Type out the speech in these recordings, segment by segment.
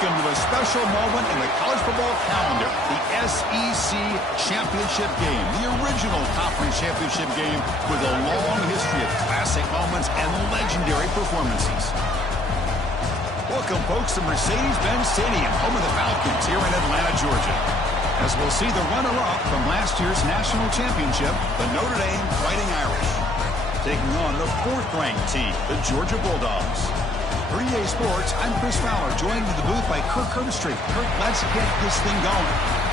Welcome to a special moment in the college football calendar, the SEC Championship Game, the original conference championship game with a long history of classic moments and legendary performances. Welcome, folks, to Mercedes-Benz Stadium, home of the Falcons here in Atlanta, Georgia. As we'll see the runner-up from last year's national championship, the Notre Dame Fighting Irish, taking on the fourth-ranked team, the Georgia Bulldogs. For EA Sports, I'm Chris Fowler, joined in the booth by Kirk Herbstreit. Kirk, let's get this thing going.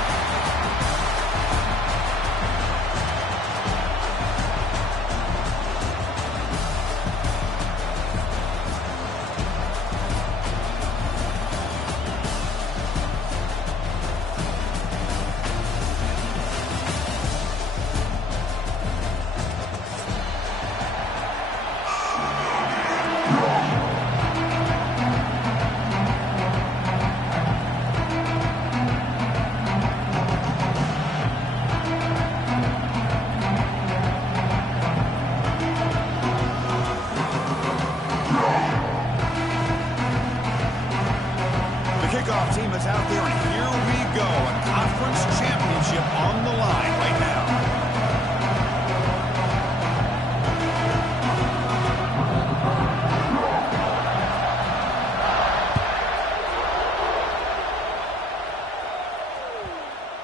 Kickoff team is out there, and here we go. A conference championship on the line right now.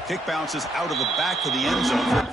Kick bounces out of the back of the end zone.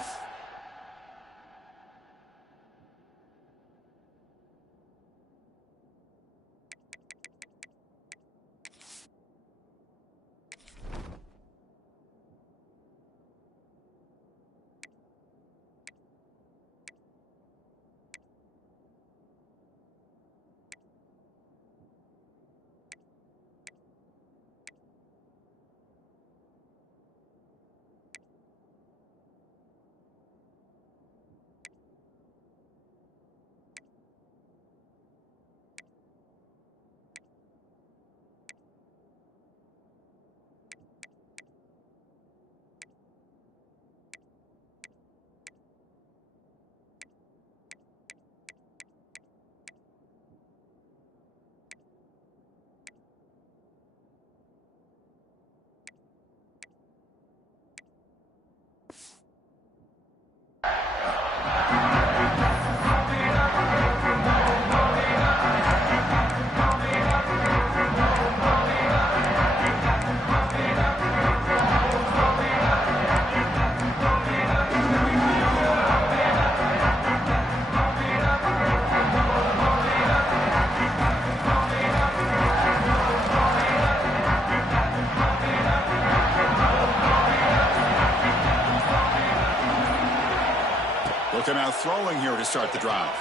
Looking out throwing here to start the drive.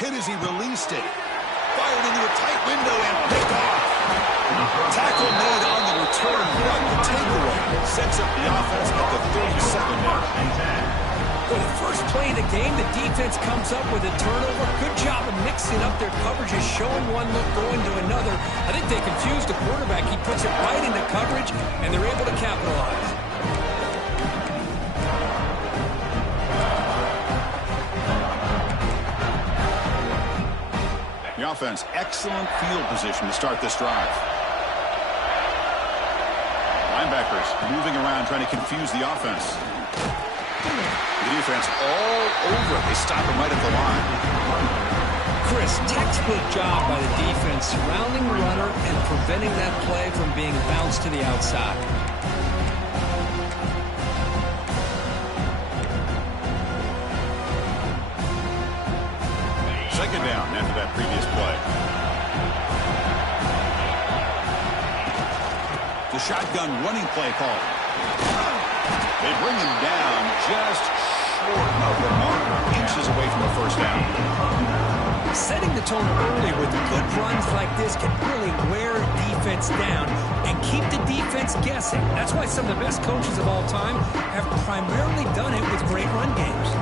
Hit as he released it. Fired into a tight window and picked off. Tackle made on the return, but the takeaway sets up the offense at the 37 now. For the first play of the game, the defense comes up with a turnover. Good job of mixing up their coverages, showing one look, going to another. I think they confused the quarterback. He puts it right into coverage, and they're able to capitalize. The offense, excellent field position to start this drive. Linebackers moving around, trying to confuse the offense. The defense all over it. They stop him right at the line. Chris, textbook job by the defense, surrounding the runner and preventing that play from being bounced to the outside. Second down after that previous play. The shotgun running play call. They bring him down just short of the mark, inches away from a first down. Setting the tone early with good runs like this can really wear a defense down and keep the defense guessing. That's why some of the best coaches of all time have primarily done it with great run games.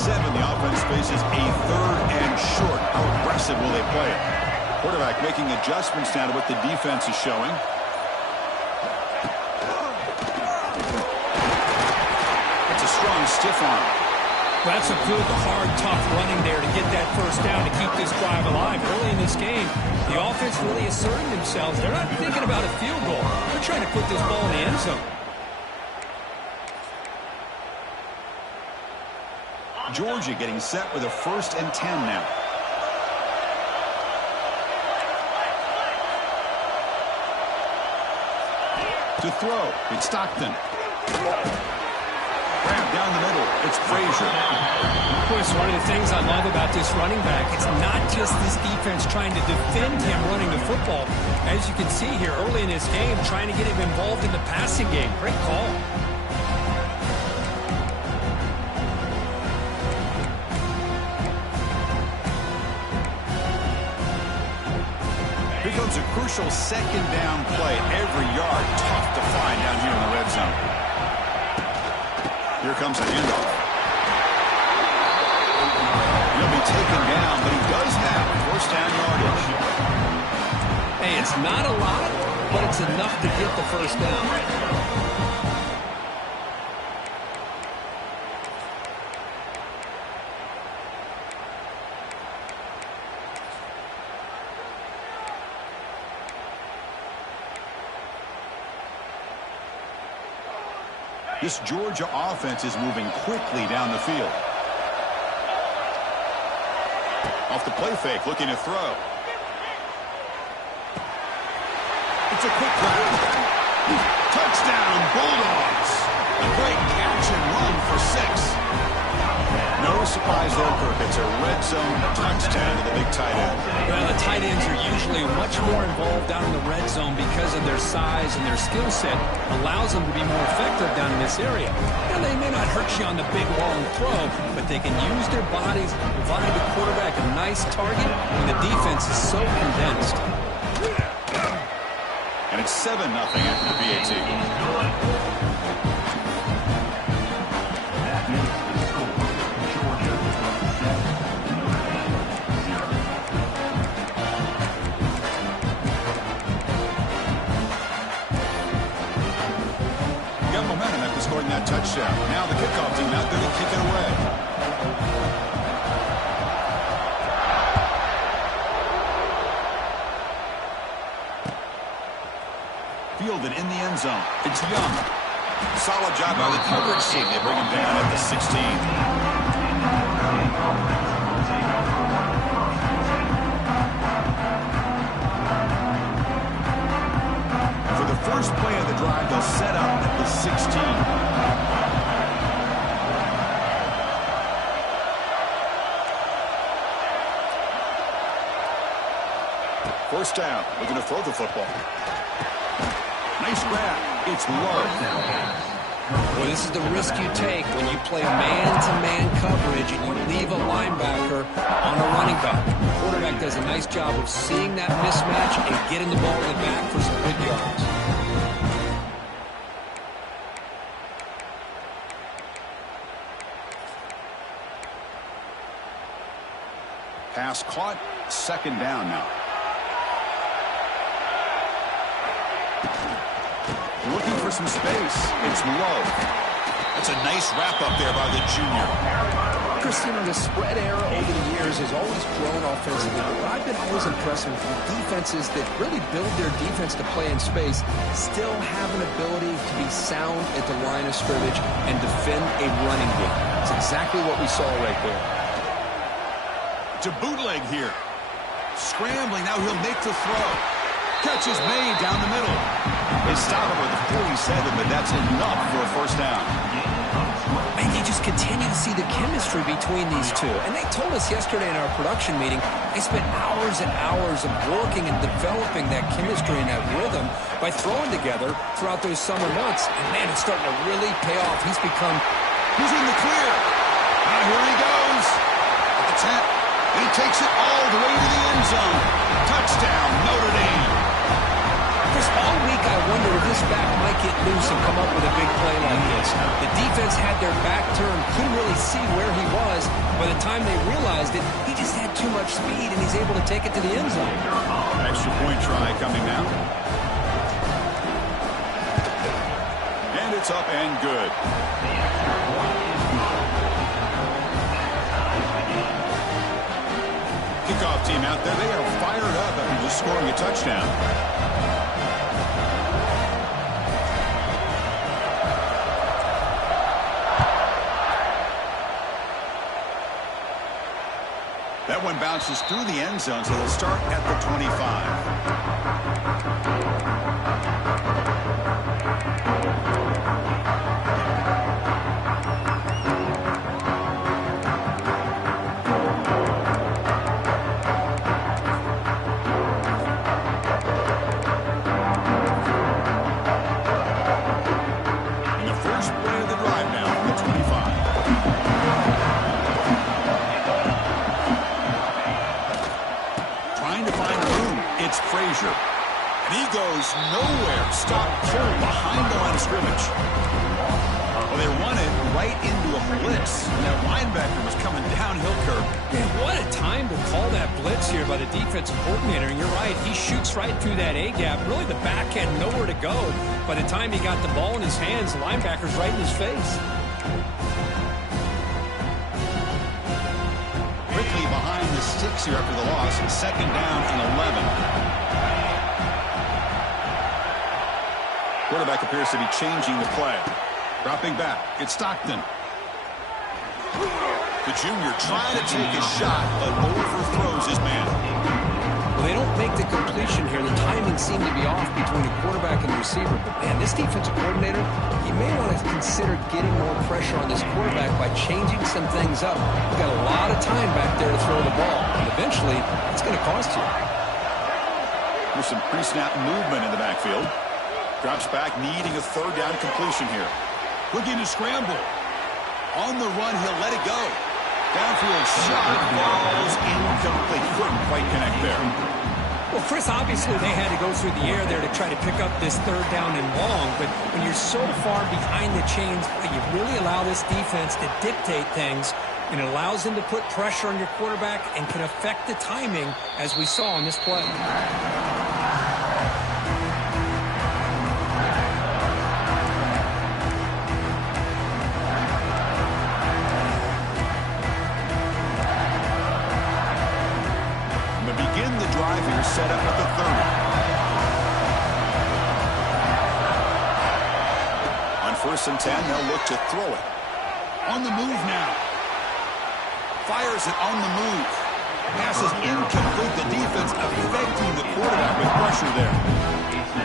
7, the offense faces a 3rd and short. How aggressive will they play it? Quarterback making adjustments now to what the defense is showing. It's a strong stiff arm. That's a good, hard, tough running there to get that first down to keep this drive alive. Early in this game, the offense really asserting themselves. They're not thinking about a field goal. They're trying to put this ball in the end zone. Georgia getting set with a 1st and 10 now. To throw, it's Stockton. Grab down the middle, it's Frazier. Of course, one of the things I love about this running back, it's not just this defense trying to defend him running the football. As you can see here early in this game, trying to get him involved in the passing game. Great call. Here comes a crucial 2nd down play. Every yard tough to find down here in the red zone. Here comes a handoff. He'll be taken down, but he does have 1st down yardage. Hey, it's not a lot, but it's enough to get the 1st down. This Georgia offense is moving quickly down the field. Off the play fake, looking to throw. It's a quick grab. Touchdown, Bulldogs. A great catch and run for 6. No surprise there, Kirk. It's a red zone touchdown to the big tight end. Well, the tight ends are usually much more involved down in the red zone because of their size and their skill set. Allows them to be more effective down in this area. Now, they may not hurt you on the big, long throw, but they can use their bodies, provide the quarterback a nice target when the defense is so condensed. And it's 7-0 after the PAT. Scoring that touchdown. Now the kickoff team out there to kick it away. Fielded in the end zone. It's Young. Solid job by the coverage team. They bring him down at the 16. First play of the drive, they'll set up at the 16. First down, looking to throw the football. Nice grab. It's low. Well, this is the risk you take when you play man-to-man coverage and you leave a linebacker on a running back. The quarterback does a nice job of seeing that mismatch and getting the ball in the back for some good yards. Pass caught, 2nd down now. Looking for some space. It's low. That's a nice wrap up there by the junior. Christian, the spread era over the years has always grown offensively, but I've been always impressed with defenses that really build their defense to play in space, still have an ability to be sound at the line of scrimmage and defend a running game. It's exactly what we saw right there. To bootleg here. Scrambling, now he'll make the throw. Catch is made down the middle. They stop it with a 47, but that's enough for a 1st down. And you just continue to see the chemistry between these two. And they told us yesterday in our production meeting, they spent hours and hours of working and developing that chemistry and that rhythm by throwing together throughout those summer months. And, man, it's starting to really pay off. He's in the clear. Now here he goes. At the 10. And he takes it all the way to the end zone. Touchdown, Notre Dame. Chris, all All week I wondered if this back might get loose and come up with a big play like this. The defense had their back turned, couldn't really see where he was. By the time they realized it, he just had too much speed, and he's able to take it to the end zone. Extra point try coming now. And it's up and good. Kickoff team out there, they are fired up after just scoring a touchdown. That one bounces through the end zone, so they'll start at the 25. And the first play of the drive now from the 25. Trying to find room. It's Frazier. And he goes nowhere. Stop cold behind the line of scrimmage. Well, they run it right into a blitz. And that linebacker was coming downhill curve. Man, what a time to call that blitz here by the defensive coordinator. And you're right, he shoots right through that A-gap. Really, the back had nowhere to go. By the time he got the ball in his hands, the linebacker's right in his face. Quickly behind the sticks here after the loss. Second down and 11. Quarterback appears to be changing the play. Dropping back. It's Stockton. The junior trying to take a shot, but overthrows his man. Well, they don't make the completion here. The timing seemed to be off between the quarterback and the receiver. But, man, this defensive coordinator, you may want to consider getting more pressure on this quarterback by changing some things up. You've got a lot of time back there to throw the ball. And eventually, it's going to cost you. There's some pre-snap movement in the backfield. Drops back, needing a third down completion here. Looking to scramble. On the run, he'll let it go. Downfield shot, falls incomplete. Couldn't quite connect there. Well, Chris, obviously they had to go through the air there to try to pick up this third down and long, but when you're so far behind the chains, you really allow this defense to dictate things, and it allows them to put pressure on your quarterback and can affect the timing, as we saw on this play. Begin the drive here, set up at the 30. On 1st and 10, they'll look to throw it. On the move now. Fires it on the move. Passes incomplete. The defense affecting the quarterback with pressure there.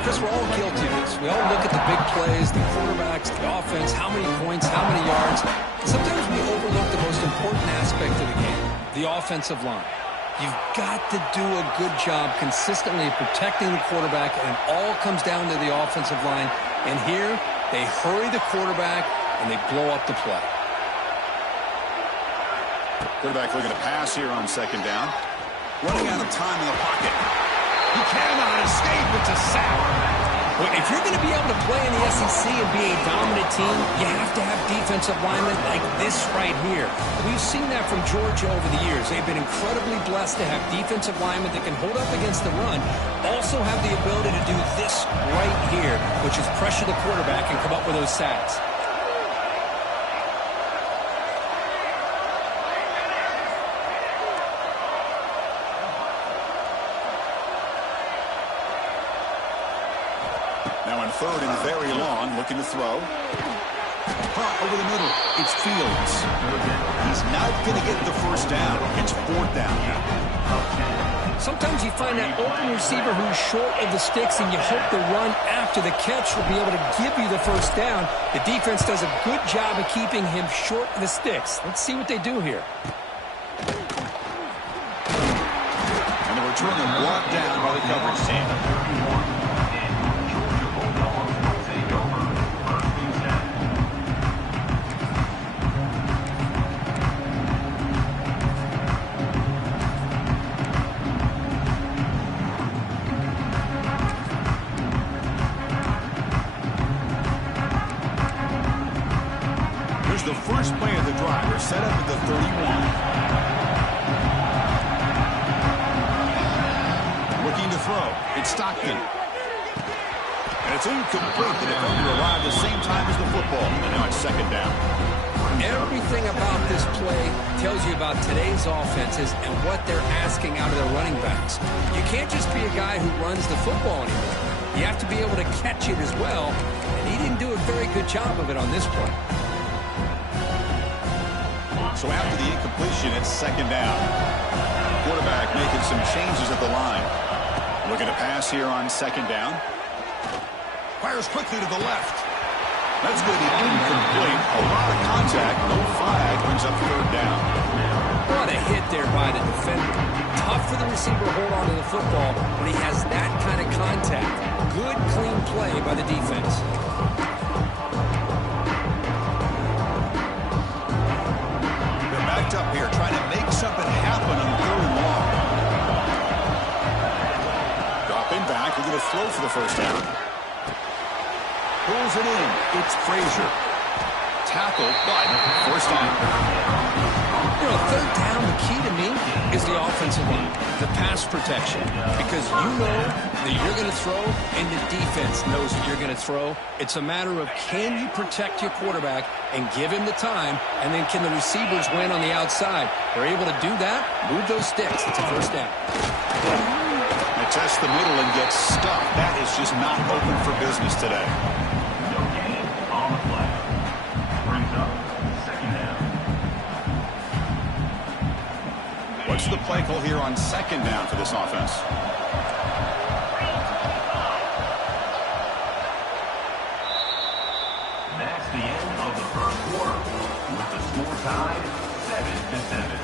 Chris, we're all guilty of this. We all look at the big plays, the quarterbacks, the offense, how many points, how many yards. Sometimes we overlook the most important aspect of the game, the offensive line. You've got to do a good job consistently protecting the quarterback, and it all comes down to the offensive line. And here, they hurry the quarterback, and they blow up the play. Quarterback looking to pass here on second down. Running out of time in the pocket. He cannot escape. It's a sack. Well, if you're going to be able to play in the SEC and be a dominant team, you have to have defensive linemen like this right here. We've seen that from Georgia over the years. They've been incredibly blessed to have defensive linemen that can hold up against the run, also have the ability to do this right here, which is pressure the quarterback and come up with those sacks. Now on 3rd and very long, looking to throw. Caught over the middle. It's Fields. He's not going to get the first down. It's 4th down now. Sometimes you find that open receiver who's short of the sticks, and you hope the run after the catch will be able to give you the first down. The defense does a good job of keeping him short of the sticks. Let's see what they do here. And the returner brought down by the coverage team. Here's the first play of the drive. They're set up at the 31. Looking to throw. It's Stockton. And it's incomplete. The defender arrived at the same time as the football. And now it's second down. Everything about this play tells you about today's offenses and what they're asking out of their running backs. You can't just be a guy who runs the football anymore. You have to be able to catch it as well, and he didn't do a very good job of it on this play. So after the incompletion, it's second down. Quarterback making some changes at the line. Looking to pass here on second down. Fires quickly to the left. That's going to be incomplete. A lot of contact. No flag. Brings up third down. What a hit there by the defender. Tough for the receiver to hold on to the football when he has that kind of contact. Good, clean play by the defense. They're backed up here trying to make something happen on third and long. Dropping back. They're going to throw for the first down. Pulls it in. It's Frazier. Tackle, but first down. You know, third down, the key to me is the offensive line, the pass protection, because you know that you're going to throw and the defense knows that you're going to throw. It's a matter of can you protect your quarterback and give him the time, and then can the receivers win on the outside? They're able to do that, move those sticks. It's a first down. They test the middle and get stuck. That is just not open for business today. What's the play call here on second down for this offense? That's the end of the first quarter, with the score tied 7-7.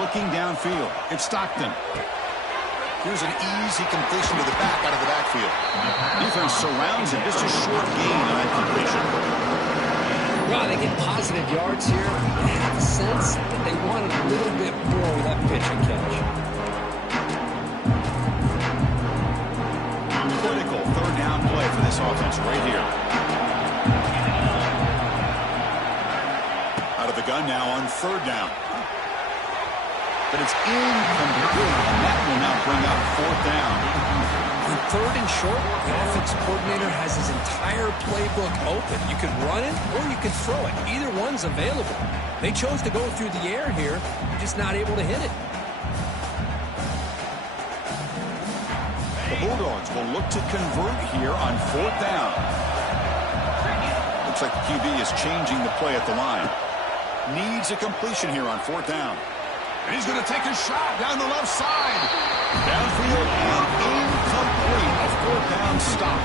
Looking downfield, it's Stockton. Here's an easy completion to the back out of the backfield. Defense surrounds him, just a short gain on that completion. Well, they get positive yards here. I have a sense that they wanted a little bit more with that pitch and catch. Critical third down play for this offense right here. Out of the gun now on third down. But it's incomplete, and that will now bring up fourth down. On third and short, the offensive coordinator has his entire playbook open. You could run it or you could throw it. Either one's available. They chose to go through the air here, just not able to hit it. The Bulldogs will look to convert here on fourth down. Looks like the QB is changing the play at the line. Needs a completion here on fourth down. And he's going to take a shot down the left side. Downfield and incomplete. A fourth down stop.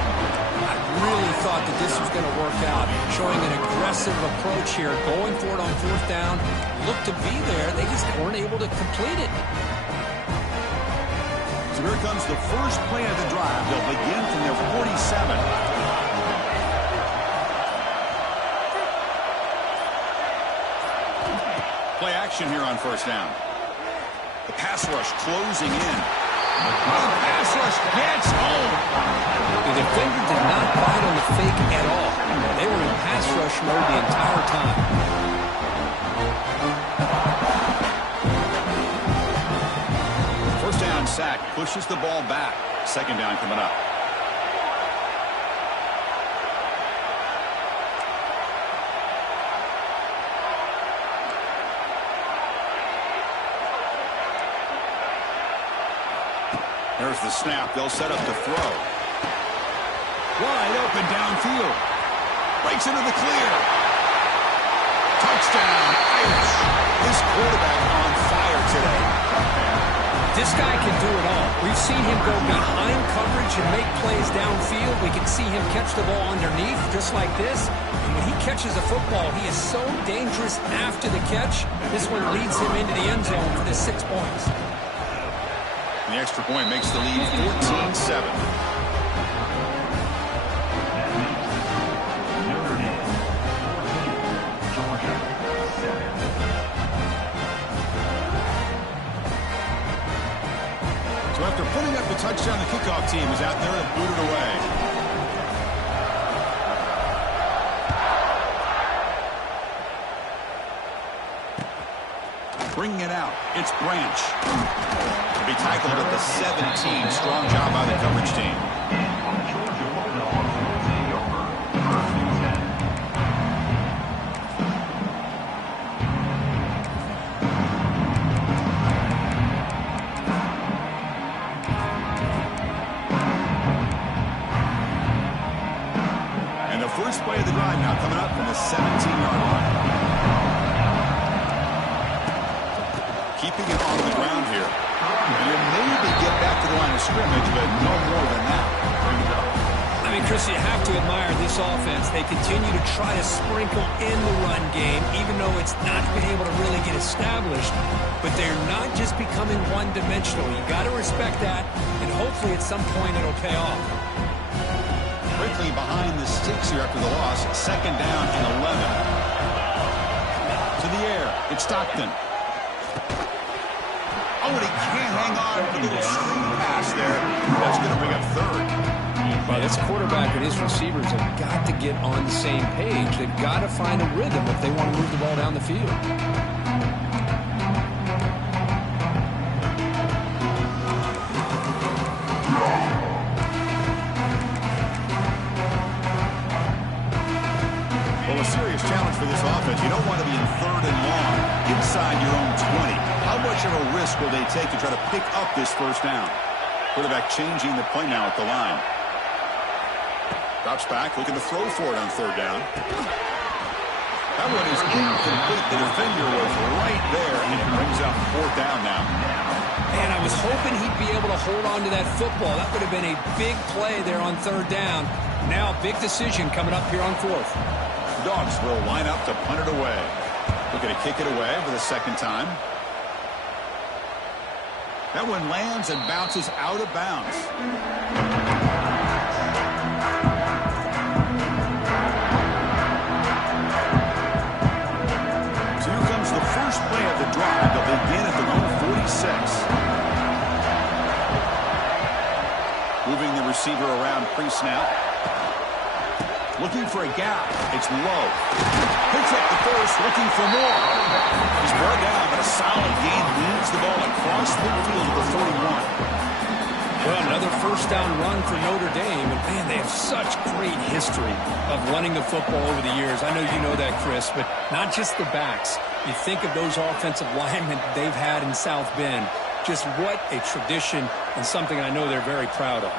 I really thought that this was going to work out. Showing an aggressive approach here. Going for it on fourth down. Looked to be there. They just weren't able to complete it. So here comes the first play of the drive. They'll begin from their 47. Play action here on first down. The pass rush closing in. The pass rush gets home. The defender did not bite on the fake at all. They were in pass rush mode the entire time. First down sack pushes the ball back. Second down coming up. There's the snap. They'll set up to throw. Wide open downfield. Breaks into the clear. Touchdown, Irish. This quarterback on fire today. This guy can do it all. We've seen him go behind coverage and make plays downfield. We can see him catch the ball underneath, just like this. And when he catches a football, he is so dangerous after the catch. This one leads him into the end zone for the 6 points. The extra point makes the lead 14-7. So after putting up the touchdown, the kickoff team is out there to boot it away. Bringing it out, it's Branch. To be tackled at the 17. Strong job by the coverage team. First play of the drive now coming up from the 17-yard line. Keeping it on the ground here. You maybe get back to the line of scrimmage, but no more than that. I mean, Chris, you have to admire this offense. They continue to try to sprinkle in the run game, even though it's not been able to really get established. But they're not just becoming one-dimensional. You got to respect that, and hopefully at some point it'll pay off. Quickly behind the sticks here after the loss. 2nd down and 11. To the air. It's Stockton. Oh, and he can't hang on. A little screen pass there. That's going to bring up 3rd. Well, this quarterback and his receivers have got to get on the same page. They've got to find a rhythm if they want to move the ball down the field. Well, a serious challenge for this offense. You don't want to be in 3rd and long inside your own 20. How much of a risk will they take to try to pick up this 1st down? Quarterback changing the play now at the line. Drops back, looking to throw for it on 3rd down. That one is incomplete. The defender was right there, and it brings up 4th down now. Man, I was hoping he'd be able to hold on to that football. That would have been a big play there on 3rd down. Now, big decision coming up here on 4th. Dogs will line up to punt it away. Looking to kick it away for the 2nd time. That one lands and bounces out of bounds. So here comes the first play of the drive. They'll begin at their own 46. Moving the receiver around pre-snap. Looking for a gap. It's low. Picks up the first, looking for more. He's brought down, but a solid gain moves the ball across midfield to the 41. Well, another 1st down run for Notre Dame. And, man, they have such great history of running the football over the years. I know you know that, Chris, but not just the backs. You think of those offensive linemen they've had in South Bend. Just what a tradition and something I know they're very proud of.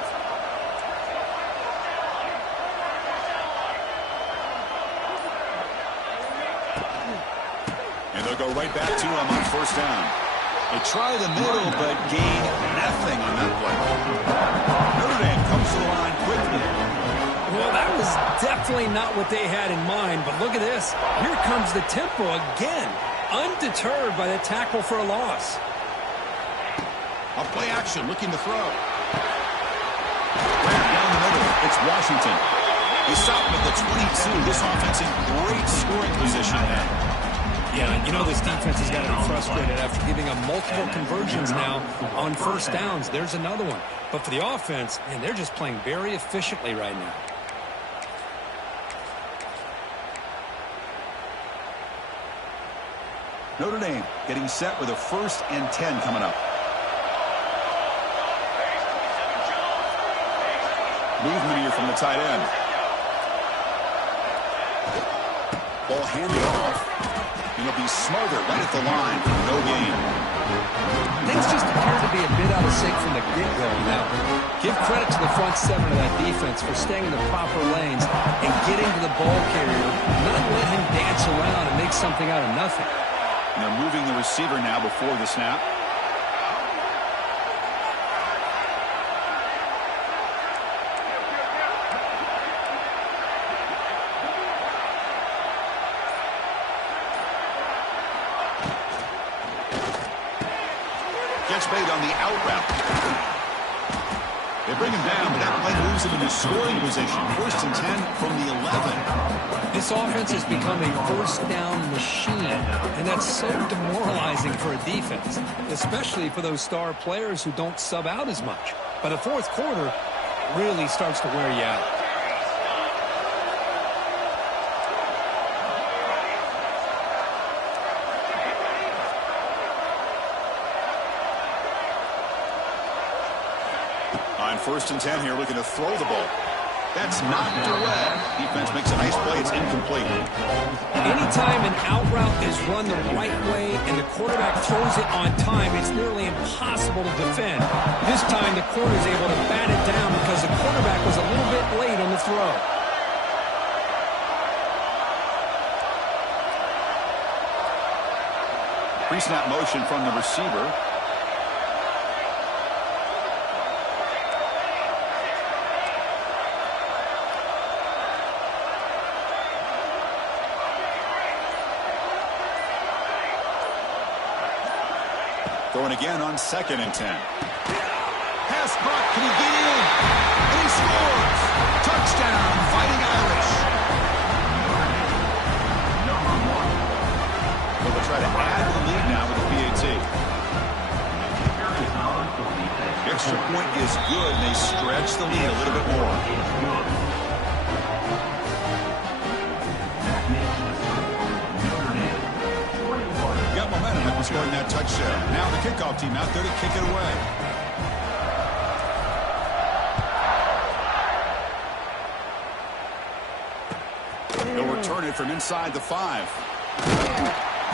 Go right back to him on 1st down. They try the middle, but gain nothing on that play. Notre Dame comes to the line quickly. Well, that was definitely not what they had in mind, but look at this. Here comes the tempo again, undeterred by the tackle for a loss. A play action, looking to throw. Right down the middle, it's Washington. They stop him at the 22. This offense in great scoring position now. Yeah, you know this defense has got to be frustrated after giving up multiple conversions now on 1st downs. There's another one. But for the offense, man, they're just playing very efficiently right now. Notre Dame getting set with a 1st and 10 coming up. Movement here from the tight end. Ball handed off. And he'll be smothered right at the line. No gain. Things just appear to be a bit out of sync from the get-go now. Give credit to the front 7 of that defense for staying in the proper lanes and getting to the ball carrier, not let him dance around and make something out of nothing. And they're moving the receiver now before the snap. made on the out route. They bring him down, but that play moves him into scoring position. 1st and 10 from the 11. This offense has become a first down machine, and that's so demoralizing for a defense, especially for those star players who don't sub out as much. By the 4th quarter, really starts to wear you out. On 1st and 10 here, looking to throw the ball. That's knocked away. Defense makes a nice play. It's incomplete. Anytime an out route is run the right way and the quarterback throws it on time, it's nearly impossible to defend. This time, the corner is able to bat it down because the quarterback was a little bit late on the throw. Pre-snap motion from the receiver. Throwing again on 2nd and 10. Pass caught. Can he get in? And he scores. Touchdown, Fighting Irish. Well, they'll try to add to the lead now with the PAT. The extra point is good, and they stretch the lead a little bit more. Scoring that touchdown. Now the kickoff team out there to kick it away. They'll return it from inside the 5.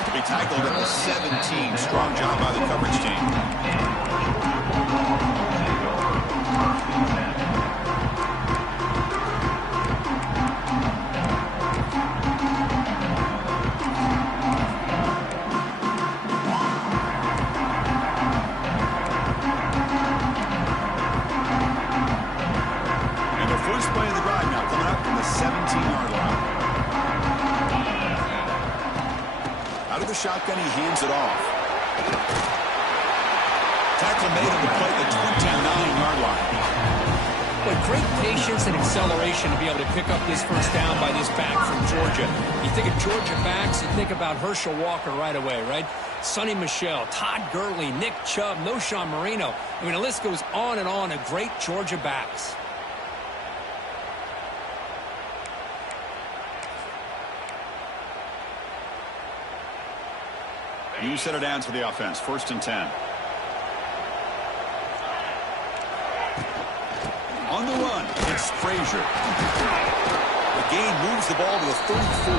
To be tackled at the 17. Strong job by the coverage team. Shotgun, he hands it off. Tackle made on the play at the 29-yard line. But great patience and acceleration to be able to pick up this first down by this back from Georgia. You think of Georgia backs, you think about Herschel Walker right away, right? Sonny Michel, Todd Gurley, Nick Chubb, Noshawn Marino. I mean, the list goes on and on of great Georgia backs. New set of downs for the offense. 1st and 10. On the run, it's Frazier. The gain moves the ball to the 34.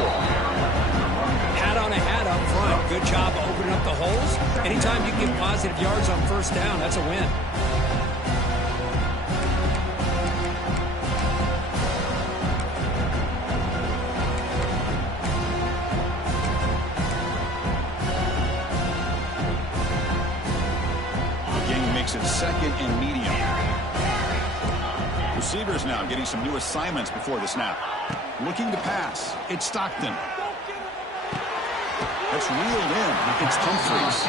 Hat on a hat up front. Good job opening up the holes. Anytime you can get positive yards on 1st down, that's a win. It's 2nd and medium. Receivers now getting some new assignments before the snap. Looking to pass. It's Stockton. That's reeled in. It's Humphries.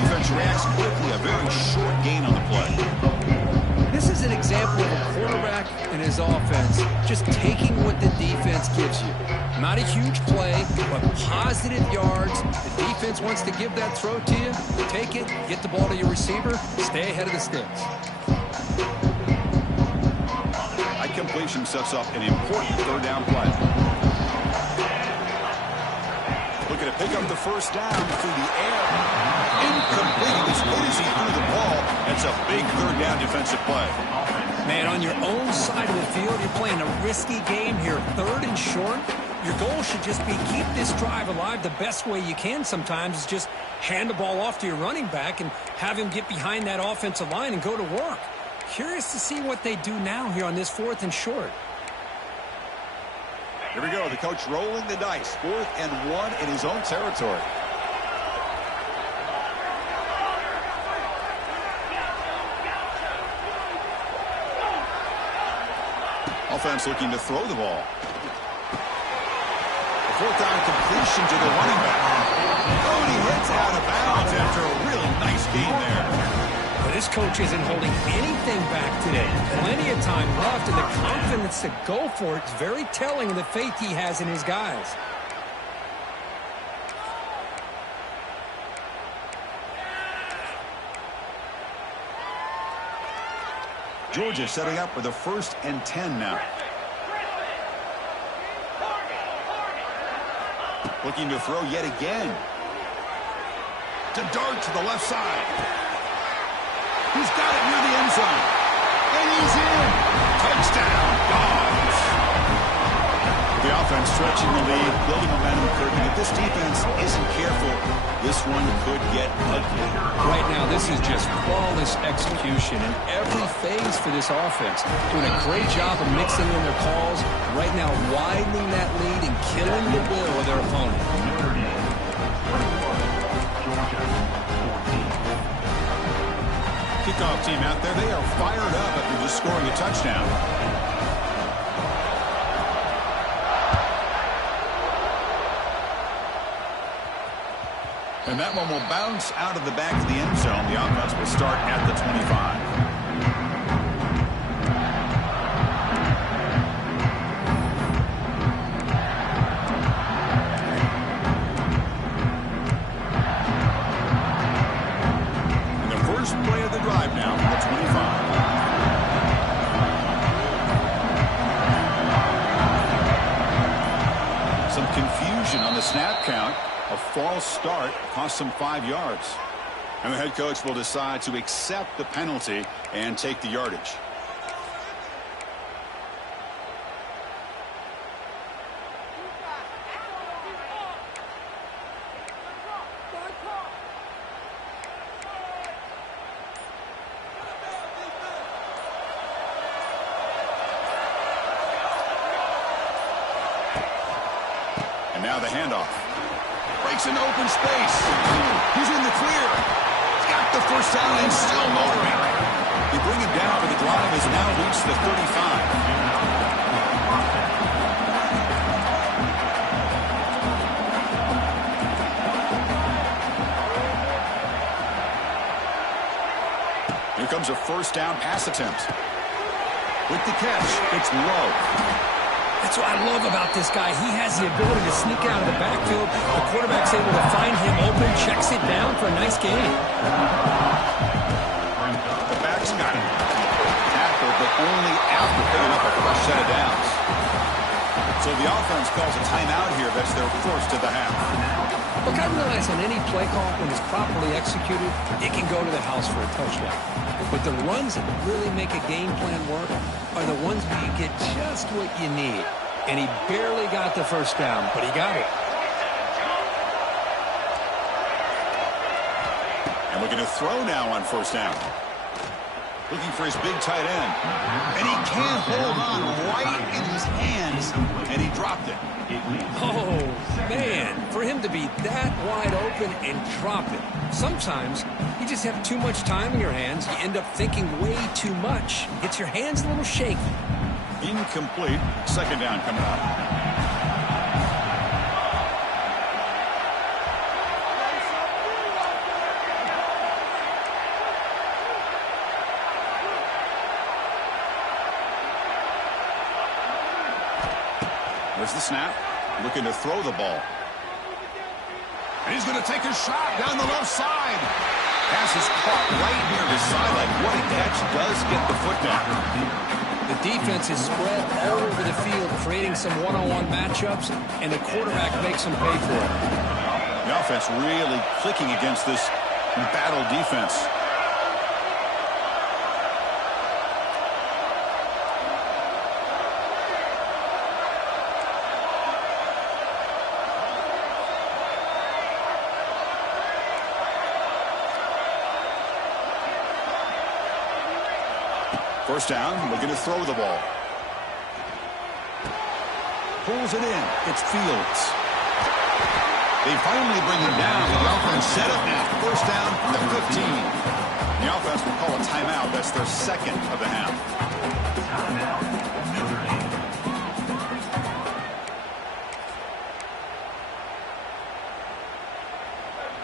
Defense reacts quickly. A very short gain on the play. This is an example of a quarterback and his offense just taking what the defense gives you. Not a huge play, but positive yards. The defense wants to give that throw to you. Take it, get the ball to your receiver, stay ahead of the sticks. High completion sets up an important 3rd down play. Looking to pick up the 1st down through the air. Incomplete. As good as he threw the ball, that's a big 3rd down defensive play. Man, on your own side of the field, you're playing a risky game here. 3rd and short. Your goal should just be keep this drive alive the best way you can sometimes is just hand the ball off to your running back and have him get behind that offensive line and go to work. Curious to see what they do now here on this 4th and short. Here we go. The coach rolling the dice. 4th and 1 in his own territory. Offense looking to throw the ball. 4th down completion to the running back. Oh, and he hits out of bounds after a really nice game there. This coach isn't holding anything back today. Plenty of time left, and the confidence to go for it is very telling of the faith he has in his guys. Georgia setting up for the 1st and 10 now. Looking to throw yet again. To dart to the left side. He's got it near the end zone. And he's in. Touchdown, Dogs. The offense stretching the lead, building momentum, Kirby. If this defense isn't careful, this one could get ugly. Right now, this is just flawless execution in every phase for this offense. Doing a great job of mixing in their calls. Right now, widening that lead and killing the will of their opponent. Kickoff team out there, they are fired up after just scoring a touchdown. And that one will bounce out of the back of the end zone. The offense will start at the 25. And the first play of the drive now from the 25. Some confusion on the snap count. A false start cost them 5 yards. And the head coach will decide to accept the penalty and take the yardage. And now the handoff. Breaks into open space. He's in the clear. He's got the first down and still motoring. They bring it down, but the drive has now reached the 35. Here comes a first down pass attempt. With the catch, it's low. That's what I love about this guy. He has the ability to sneak out of the backfield. The quarterback's able to find him open, checks it down for a nice gain. The back's got him. Tackle, but only after picking up a fresh set of downs. So the offense calls a timeout here. That's their first of the half. Look, I realize on any play call, when it's properly executed, it can go to the house for a touchdown. But the runs that really make a game plan work are the ones where you get just what you need. And he barely got the first down, but he got it. And looking to throw now on first down. Looking for his big tight end. And he can't hold on right in his hands, and he dropped it. Oh, man, for him to be that wide open and drop it. Sometimes you just have too much time in your hands. You end up thinking way too much. Gets your hands a little shaky. Incomplete. Second down coming up. There's the snap. Looking to throw the ball. And he's going to take a shot down the left side. Pass is caught right near his sideline. What a catch. Does get the foot down. The defense is spread all over the field, creating some one-on-one matchups, and the quarterback makes them pay for it. The offense really clicking against this battle defense. First down, looking to throw the ball. Pulls it in. It's Fields. They finally bring him down. The offense set up now. First down from the 15. The offense will call a timeout. That's their second of the half.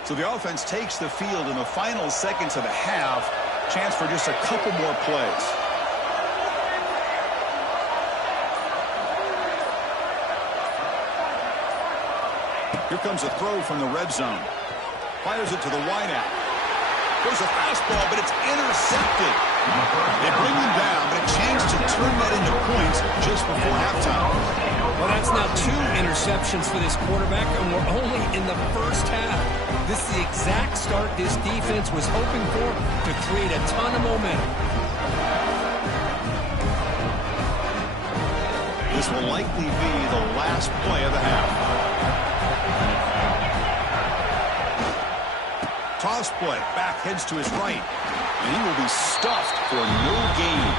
So the offense takes the field in the final seconds of the half. chance for just a couple more plays. Here comes a throw from the red zone. Fires it to the wideout. There's a fastball, but it's intercepted. They bring him down, but a chance to turn that into points just before halftime. Well, that's now 2 interceptions for this quarterback, and we're only in the first half. This is the exact start this defense was hoping for to create a ton of momentum. This will likely be the last play of the half. Toss play, back heads to his right, and he will be stuffed for no gain.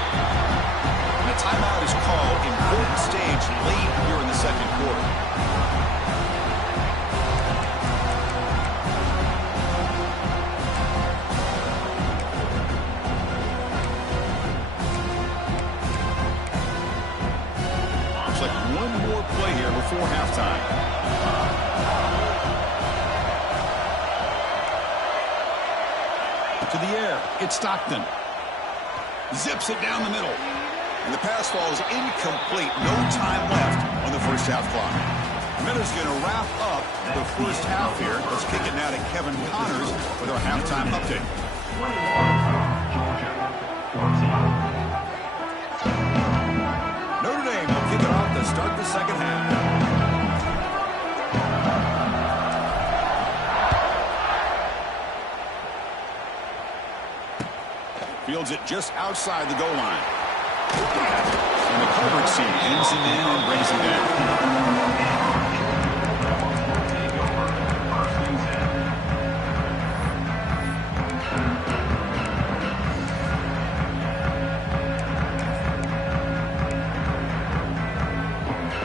And a timeout is called, important stage late here in the second quarter. Looks like one more play here before halftime. To the air, it's Stockton. Zips it down the middle. And the pass falls incomplete. No time left on the first half clock. Miller's going to wrap up the first half here. Let's kick it now to Kevin Connors with our halftime update. Notre Dame will kick it off to start the second half. Fields it just outside the goal line. And the coverage team ends him in and brings him down.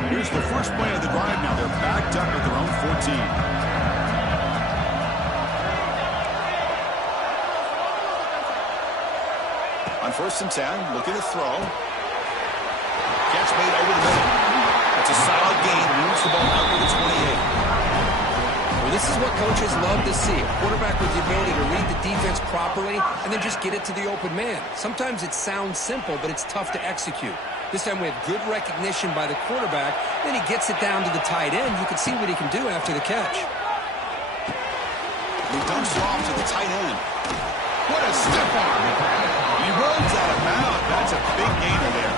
Here's the first play of the drive now. They're backed up at their own 14. On 1st and 10, looking to throw. Catch made over the middle. It's a solid gain. Moves the ball out to the 28. Well, this is what coaches love to see. A quarterback with the ability to read the defense properly and then just get it to the open man. Sometimes it sounds simple, but it's tough to execute. This time we have good recognition by the quarterback. Then he gets it down to the tight end. You can see what he can do after the catch. He dumps it off to the tight end. What a step arm. He runs out of bounds. That's a big gainer there.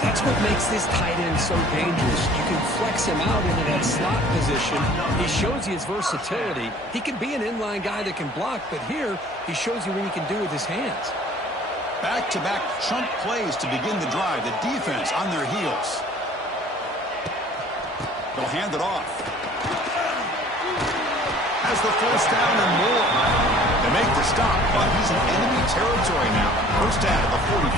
That's what makes this tight end so dangerous. You can flex him out into that slot position. He shows you his versatility. He can be an inline guy that can block, but here he shows you what he can do with his hands. Back-to-back chunk plays to begin the drive. The defense on their heels. They'll hand it off. Has the first down and more. They make the stop, but he's in enemy territory now. First down at the 45.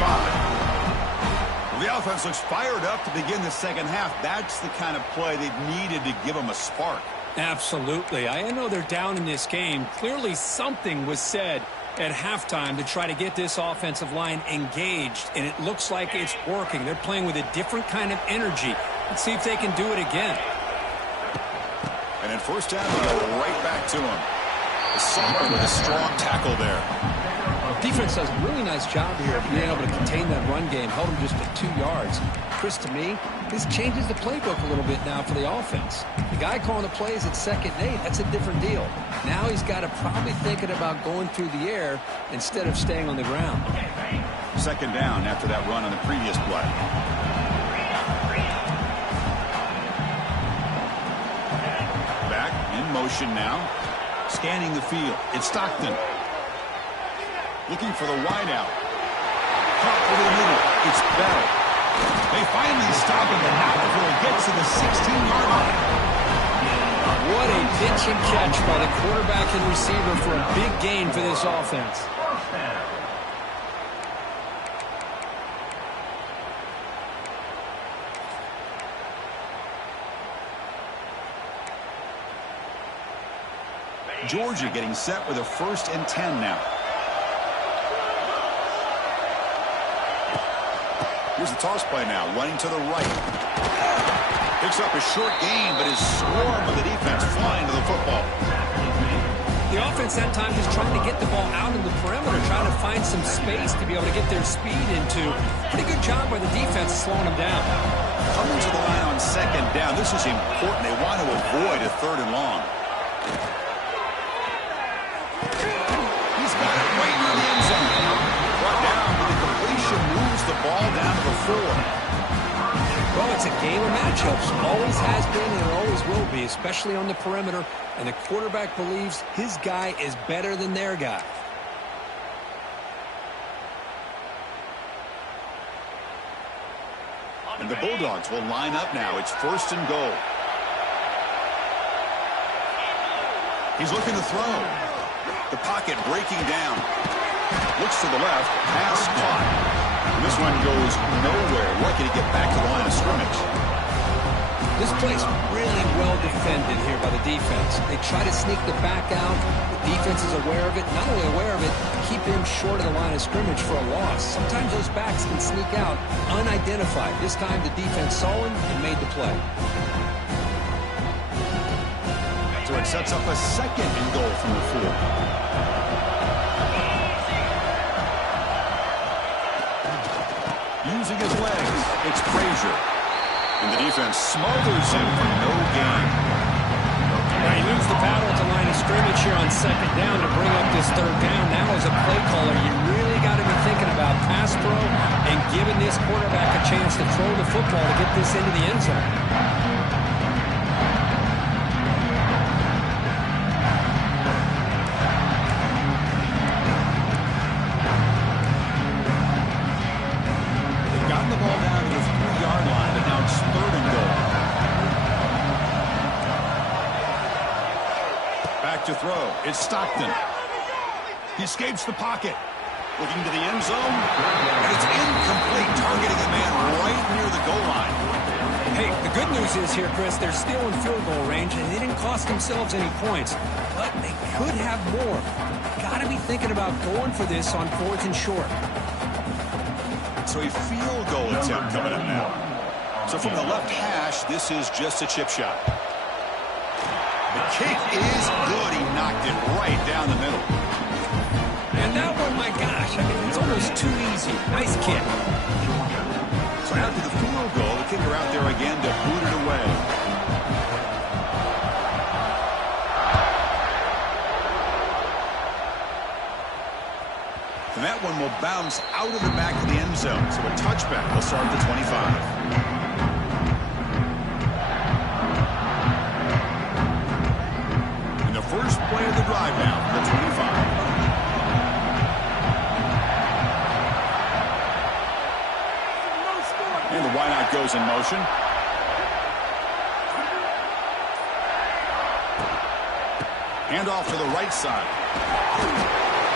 Well, the offense looks fired up to begin the second half. That's the kind of play they've needed to give them a spark. Absolutely. I know they're down in this game. Clearly something was said at halftime to try to get this offensive line engaged, and it looks like it's working. They're playing with a different kind of energy. Let's see if they can do it again. And then first down, they go right back to him. Sommer with a strong tackle there. Defense does a really nice job here of being able to contain that run game, held him just at 2 yards. Chris, to me, this changes the playbook a little bit now for the offense. The guy calling the plays at 2nd and 8, that's a different deal. Now he's got to probably thinking about going through the air instead of staying on the ground. 2nd down after that run on the previous play. Back in motion now. Scanning the field. It's Stockton. Looking for the wideout. Caught over the middle. It's Bell. They finally stop him, but not before he gets to the 16-yard line. What a pitch and catch by the quarterback and receiver for a big gain for this offense. Georgia getting set with a 1st and 10 now. Here's the toss play now, running to the right. Picks up a short gain, but is swarmed with the defense flying to the football. The offense that time is trying to get the ball out in the perimeter, trying to find some space to be able to get their speed into. Pretty good job by the defense slowing them down. Coming to the line on second down. This is important. They want to avoid a third and long. He's got it right near the end zone. Brought down, but the completion moves the ball down to the 4. Well, it's a game of matchups. Always has been and it always will be, especially on the perimeter. And the quarterback believes his guy is better than their guy. And the Bulldogs will line up now. It's 1st and goal. He's looking to throw. The pocket breaking down. Looks to the left. Pass caught. And this one goes nowhere. Lucky to get back to the line of scrimmage. This play's really well defended here by the defense. They try to sneak the back out. The defense is aware of it. Not only aware of it, keep him short of the line of scrimmage for a loss. Sometimes those backs can sneak out unidentified. This time the defense saw him and made the play. So it sets up a 2nd and goal from the 4. Using his legs, it's Frazier. And the defense smothers him for no gain. Now he moves the paddle at the line of scrimmage here on 2nd down to bring up this 3rd down. Now as a play caller, you really got to be thinking about pass pro and giving this quarterback a chance to throw the football to get this into the end zone. To throw. It's Stockton. He escapes the pocket. Looking to the end zone. And it's incomplete, targeting a man right near the goal line. Hey, the good news is here, Chris, they're still in field goal range, and they didn't cost themselves any points. But they could have more. Got to be thinking about going for this on 4th and short. So a field goal attempt coming up now. So from the left hash, this is just a chip shot. The kick is good. He knocked it right down the middle. And that one, my gosh, I mean, it's almost too easy. Nice kick. So after the field goal, the kicker out there again to boot it away. And that one will bounce out of the back of the end zone. So a touchback will start at the 25. First play of the drive now for the 25. And the wideout goes in motion. Hand off to the right side.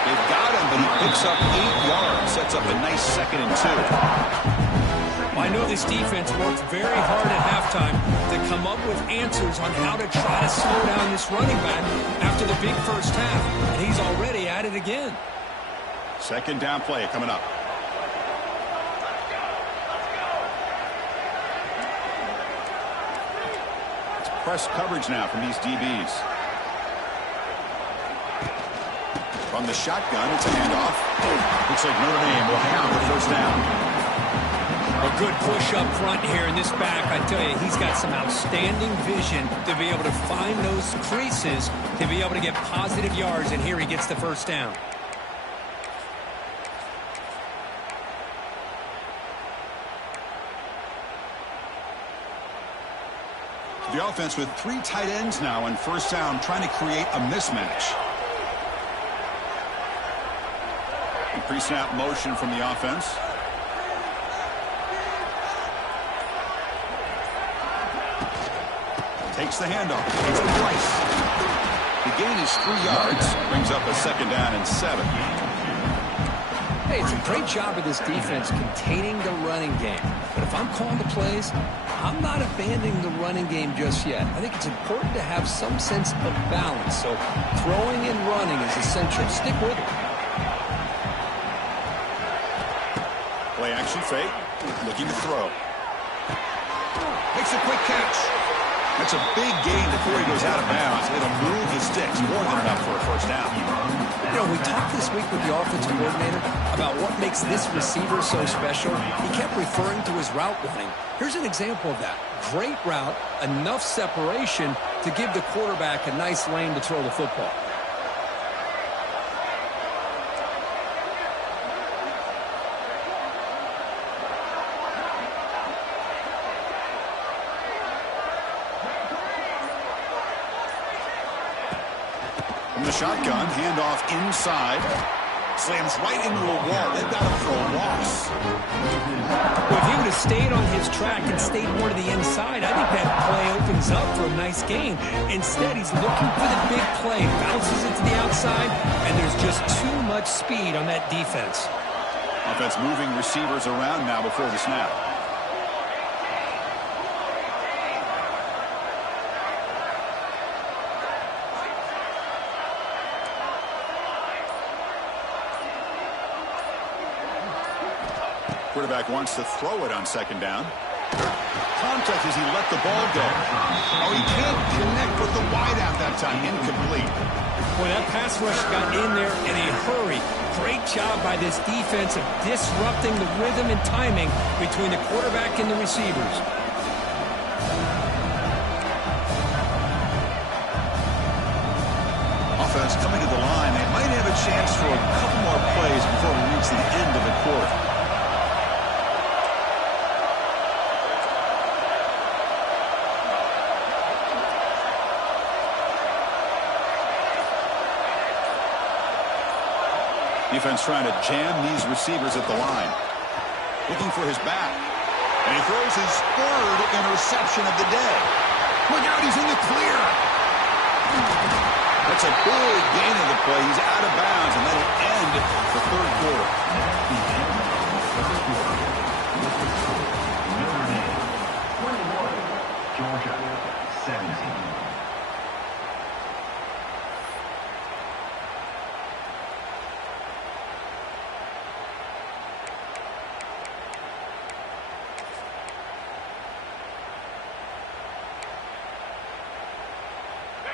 They've got him, but he picks up 8 yards. Sets up a nice 2nd and 2. Well, I know this defense worked very hard at halftime to come up with answers on how to try to slow down this running back after the big first half, and he's already at it again. 2nd down play coming up. It's press coverage now from these DBs. From the shotgun, it's a handoff. Looks like Notre Dame will have the 1st down. A good push up front here in this back. I tell you, he's got some outstanding vision to be able to find those creases to be able to get positive yards, and here he gets the 1st down. The offense with 3 tight ends now on 1st down, trying to create a mismatch. Pre-snap motion from the offense. Takes the handoff. It's a Bryce. The gain is 3 yards. Brings up a 2nd down and 7. Hey, it's a great job of this defense containing the running game. But if I'm calling the plays, I'm not abandoning the running game just yet. I think it's important to have some sense of balance. So throwing and running is essential. Stick with it. Play action fake. Looking to throw. Makes a quick catch. That's a big gain before he goes out of bounds. It'll move the sticks more than enough for a first down. You know, we talked this week with the offensive coordinator about what makes this receiver so special. He kept referring to his route running. Here's an example of that. Great route, enough separation to give the quarterback a nice lane to throw the football. From the shotgun, handoff inside. Slams right into a wall. They've got him for a loss. Well, if he would have stayed on his track and stayed more to the inside, I think that play opens up for a nice gain. Instead, he's looking for the big play. Bounces it to the outside, and there's just too much speed on that defense. Offense moving receivers around now before the snap. Quarterback wants to throw it on second down. Contact as he let the ball go. Oh, he can't connect with the wideout that time. Incomplete. Boy, that pass rush got in there in a hurry. Great job by this defense of disrupting the rhythm and timing between the quarterback and the receivers. Offense coming to the line. They might have a chance for a couple more plays before we reach the end of the quarter. Defense trying to jam these receivers at the line. Looking for his back. And he throws his third interception of the day. Look out, he's in the clear. That's a big gain of the play. He's out of bounds, and that'll end the third quarter. Georgia, 17.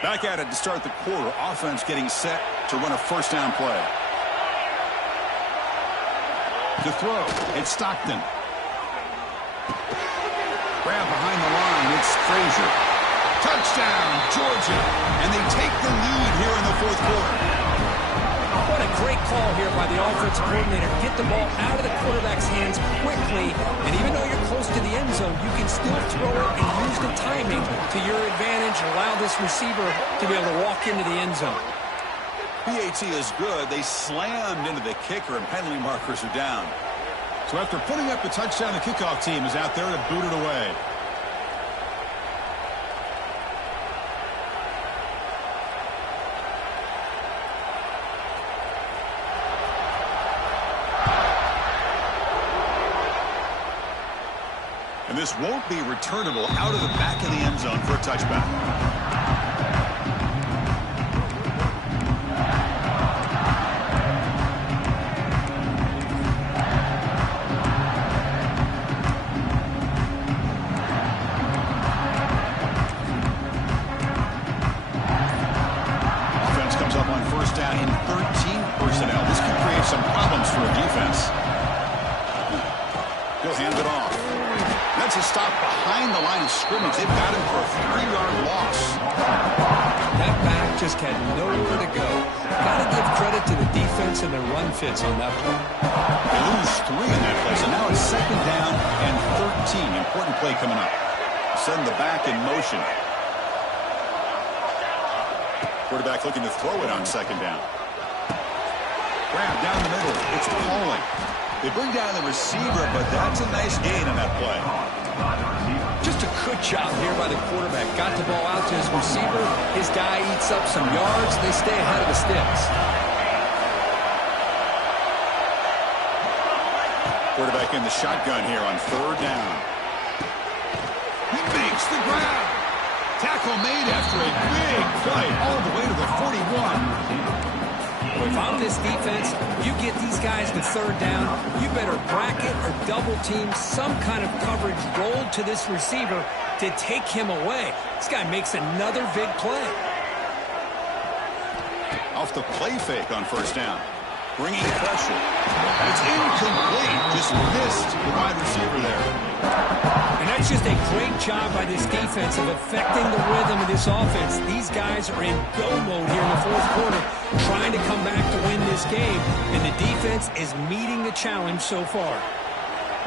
Back at it to start the quarter. Offense getting set to run a first down play. To throw, it's Stockton. Grab behind the line, it's Frazier. Touchdown, Georgia. And they take the lead here in the fourth quarter. What a great call here by the offensive coordinator. Get the ball out of the quarterback's hands quickly, and even though you're close to the end zone, you can still throw it and use the timing to your advantage and allow this receiver to be able to walk into the end zone. PAT is good. They slammed into the kicker, and penalty markers are down. So after putting up the touchdown, the kickoff team is out there to boot it away. And this won't be returnable out of the back of the end zone for a touchback. Offense comes up on first down in 13 personnel. This could create some problems for a defense. He'll hand it off. That's a stop behind the line of scrimmage. They've got him for a 3-yard loss. That back just had nowhere to go. Got to give credit to the defense and their run fits on that play. They lose 3 in that play, so now it's second down and 13. Important play coming up. Send the back in motion. Quarterback looking to throw it on second down. Grab down the middle. It's Pauling. They bring down the receiver, but that's a nice gain on that play. Just a good job here by the quarterback. Got the ball out to his receiver. His guy eats up some yards. They stay ahead of the sticks. Quarterback in the shotgun here on third down. He makes the grab. Tackle made after a big play all the way to the 41. If I'm this defense, you get these guys to third down, you better bracket or double team some kind of coverage rolled to this receiver to take him away. This guy makes another big play. Off the play fake on first down. Bringing pressure. It's incomplete. Just missed the wide receiver there. And that's just a great job by this defense of affecting the rhythm of this offense. These guys are in go mode here in the fourth quarter, trying to come back to win this game, and the defense is meeting the challenge so far.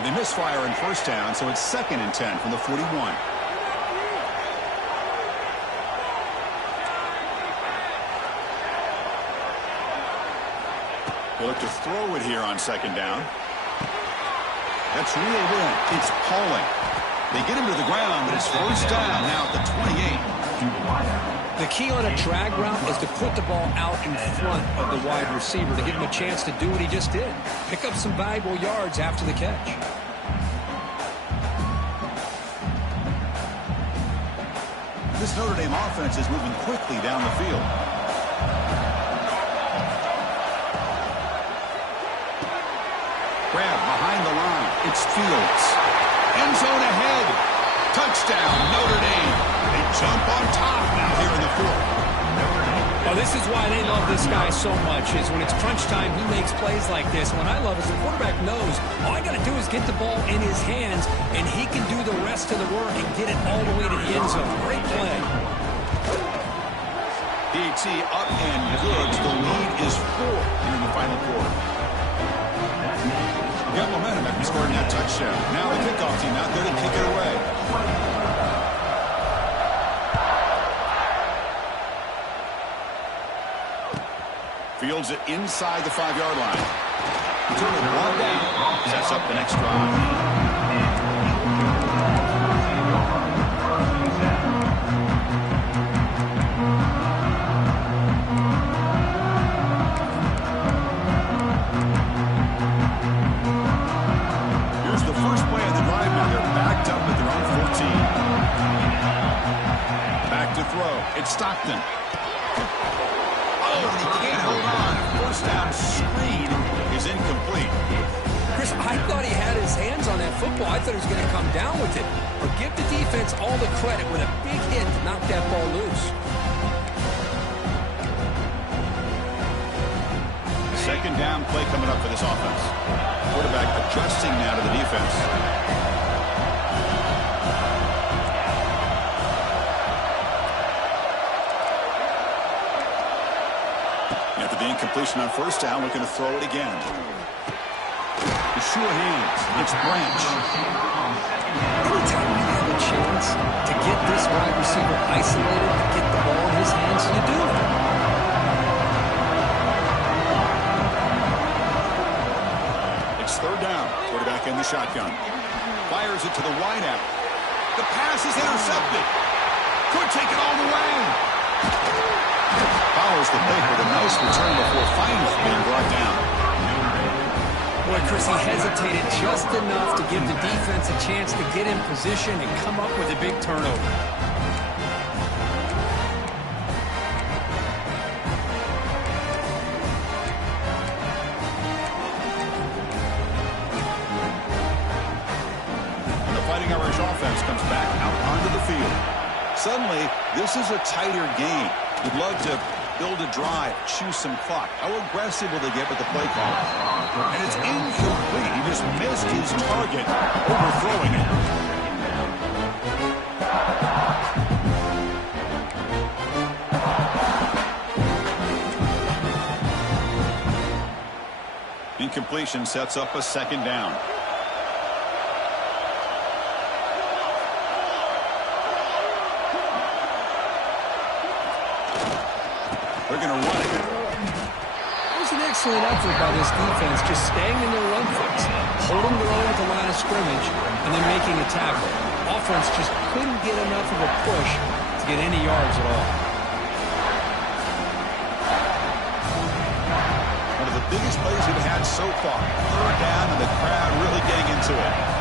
They misfire in first down, so it's 2nd and 10 from the 41. They look to throw it here on 2nd down. That's reeled in. It's Pauling. They get him to the ground, but it's first down now at the 28. The key on a drag route is to put the ball out in front of the wide receiver to give him a chance to do what he just did. Pick up some valuable yards after the catch. This Notre Dame offense is moving quickly down the field. Grab behind the line. It's Fields. End zone ahead. Touchdown, Notre Dame. They jump on top now here in the fourth. Well, this is why they love this guy so much, is when it's crunch time, he makes plays like this. What I love is the quarterback knows all I got to do is get the ball in his hands, and he can do the rest of the work and get it all the way to the end zone. Great play. PAT up and good. The lead is 4 here in the final quarter. Got momentum after scoring that touchdown. Now the kickoff team out there to kick it away. Fields it inside the 5-yard line. Turn it 1 down. Sets up the next drive. It's Stockton. Oh, and he can't hold on. First down screen is incomplete. Chris, I thought he had his hands on that football. I thought he was going to come down with it. But give the defense all the credit with a big hit to knock that ball loose. 2nd down play coming up for this offense. Quarterback adjusting now to the defense. Incompletion on first down, looking to throw it again. The sure hands. It's Branch. Anytime you have a chance to get this wide receiver isolated, to get the ball in his hands, you do it. It's 3rd down. Quarterback in the shotgun. Fires it to the wideout. The pass is intercepted. Could take it all the way. Follows the pick with a nice return before finally being brought down. Boy, Chris, he hesitated just enough to give the defense a chance to get in position and come up with a big turnover. And the Fighting Irish offense comes back out onto the field. Suddenly, this is a tighter game. Would love to build a drive, choose some clock. How aggressive will they get with the play call? And it's incomplete. He just missed his target, overthrowing it. Incompletion sets up a 2nd down. They're going to run it. It was an excellent effort by this defense, just staying in their run fix, holding their own at the line of scrimmage, and then making a tackle. Offense just couldn't get enough of a push to get any yards at all. One of the biggest plays we've had so far. 3rd down, and the crowd really getting into it.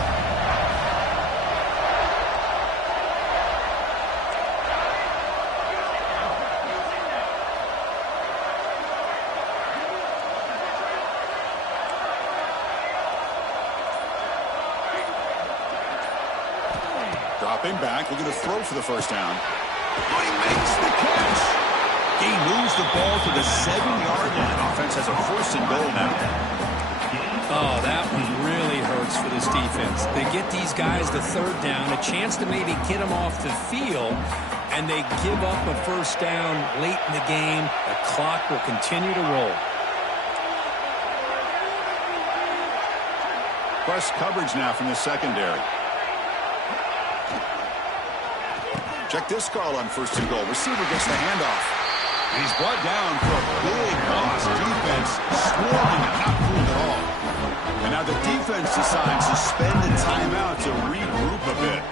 Dropping back, looking to throw for the first down. Oh, he makes the catch. He moves the ball to the 7-yard line. Offense has a 1st and goal now. Oh, that one really hurts for this defense. They get these guys the 3rd down, a chance to maybe get them off the field, and they give up a 1st down late in the game. The clock will continue to roll. Press coverage now from the secondary. Check this call on 1st and goal. Receiver gets the handoff. And he's brought down for a big loss. Defense swarming and not cool at all. And now the defense decides to spend a timeout to regroup a bit.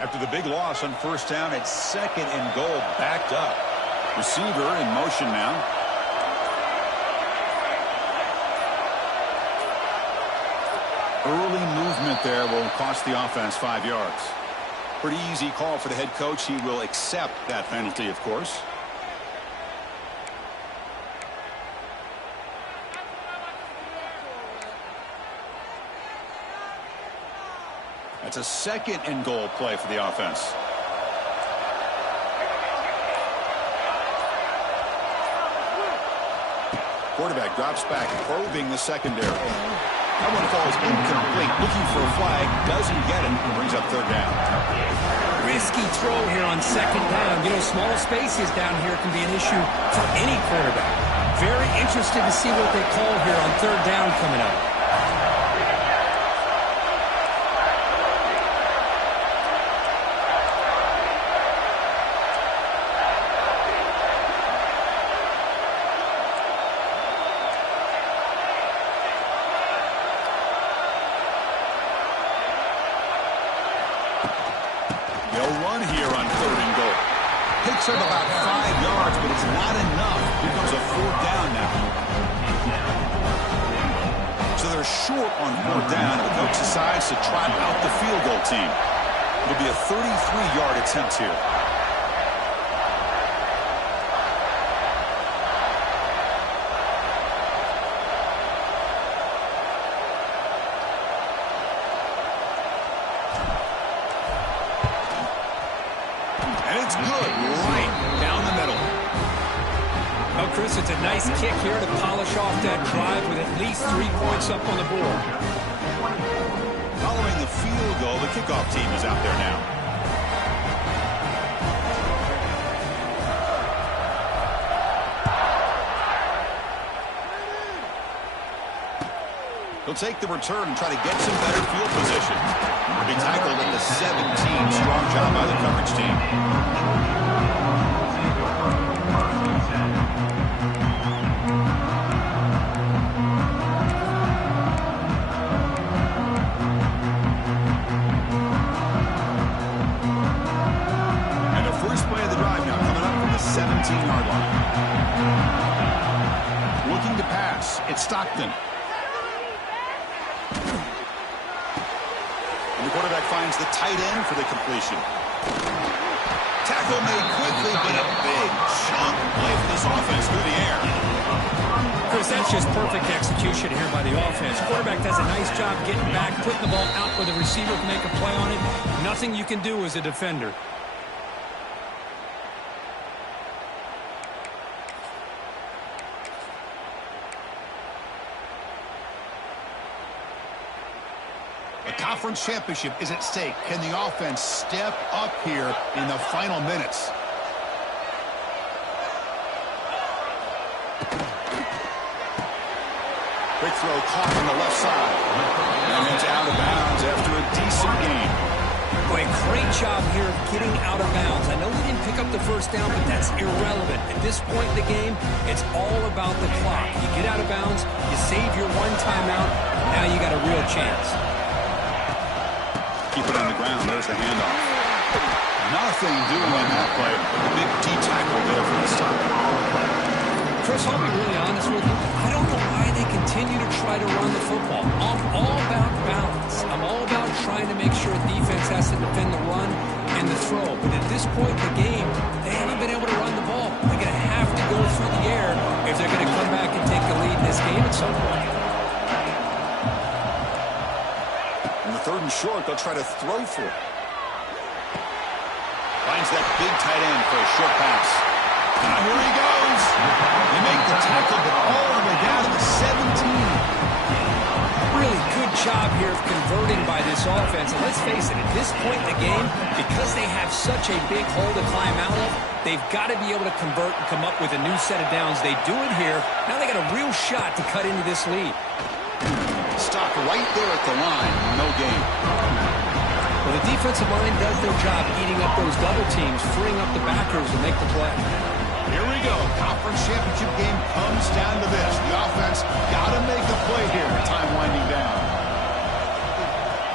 After the big loss on 1st down, it's 2nd and goal, backed up. Receiver in motion now. Early movement there will cost the offense 5 yards. Pretty easy call for the head coach. He will accept that penalty, of course. That's a 2nd and goal play for the offense. Quarterback drops back, probing the secondary. That one falls incomplete. Looking for a flag. Doesn't get it. Brings up 3rd down. Risky throw here on 2nd down. You know, small spaces down here can be an issue for any quarterback. Very interested to see what they call here on 3rd down coming up. Picks up about 5 yards, but it's not enough. Here comes a 4th down now. So they're short on 4th down, and the coach decides to trot out the field goal team. It'll be a 33-yard attempt here. It's good, right down the middle. Well, Chris, it's a nice kick here to polish off that drive with at least 3 points up on the board. Following the field goal, the kickoff team is out there now. He'll take the return and try to get some better field position. He'll be tackled at the 17. Strong job by the coverage team. And the first play of the drive now coming up from the 17-yard line. Looking to pass. It's Stockton. And the quarterback finds the tight end for the completion. Tackle made quickly, but a big chunk play for this offense through the air. Chris, that's just perfect execution here by the offense. Quarterback does a nice job getting back, putting the ball out where the receiver can make a play on it. Nothing you can do as a defender. Conference championship is at stake. Can the offense step up here in the final minutes? Quick throw caught on the left side. And it's out of bounds after a decent game. Boy, great job here of getting out of bounds. I know we didn't pick up the first down, but that's irrelevant. At this point in the game, it's all about the clock. You get out of bounds, you save your one timeout, now you got a real chance. Keep it on the ground. There's the handoff. Nothing doing on that play. A big D-tackle there for the stop. Chris, I'll be really honest with you. I don't know why they continue to try to run the football. I'm all about balance. I'm all about trying to make sure a defense has to defend the run and the throw. But at this point in the game, they haven't been able to run the ball. They're going to have to go through the air if at some point. In the 3rd and short, they'll try to throw for it. Finds that big tight end for a short pass. Now here he goes. They make the tackle, but all the way down to the 17. Really good job here of converting by this offense. And let's face it, at this point in the game, because they have such a big hole to climb out of, they've got to be able to convert and come up with a new set of downs. They do it here. Now they got a real shot to cut into this lead. Stopped right there at the line. No gain. Well, the defensive line does their job eating up those double teams, freeing up the backers to make the play. Here we go. Conference championship game comes down to this. The offense got to make a play here. Time winding down.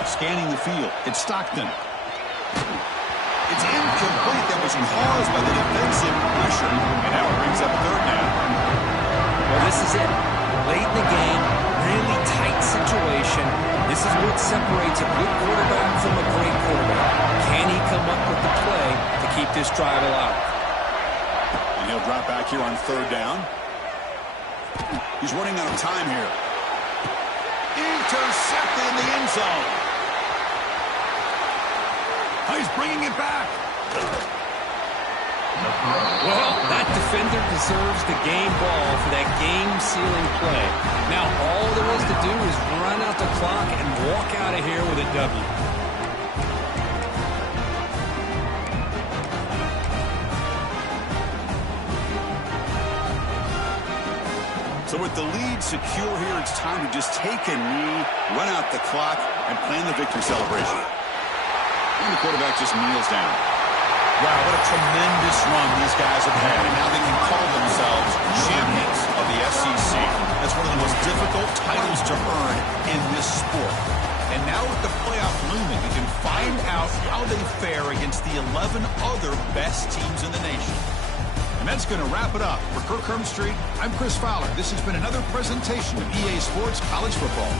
Scanning the field. It's Stockton. It's incomplete. That was caused by the defensive pressure. And now it brings up 3rd down. Well, this is it. Late in the game, really tight situation. This is what separates a good quarterback from a great quarterback. Can he come up with the play to keep this drive alive? And he'll drop back here on 3rd down. He's running out of time here. Intercepted in the end zone. He's bringing it back. Well, that defender deserves the game ball for that game-sealing play. Now, all there is to do is run out the clock and walk out of here with a W. So with the lead secure here, it's time to just take a knee, run out the clock, and plan the victory celebration. And the quarterback just kneels down. Wow, what a tremendous run these guys have had. And now they can call themselves champions of the SEC. That's one of the most difficult titles to earn in this sport. And now with the playoff looming, we can find out how they fare against the 11 other best teams in the nation. And that's going to wrap it up. For Kirk Street, I'm Chris Fowler. This has been another presentation of EA Sports College Football.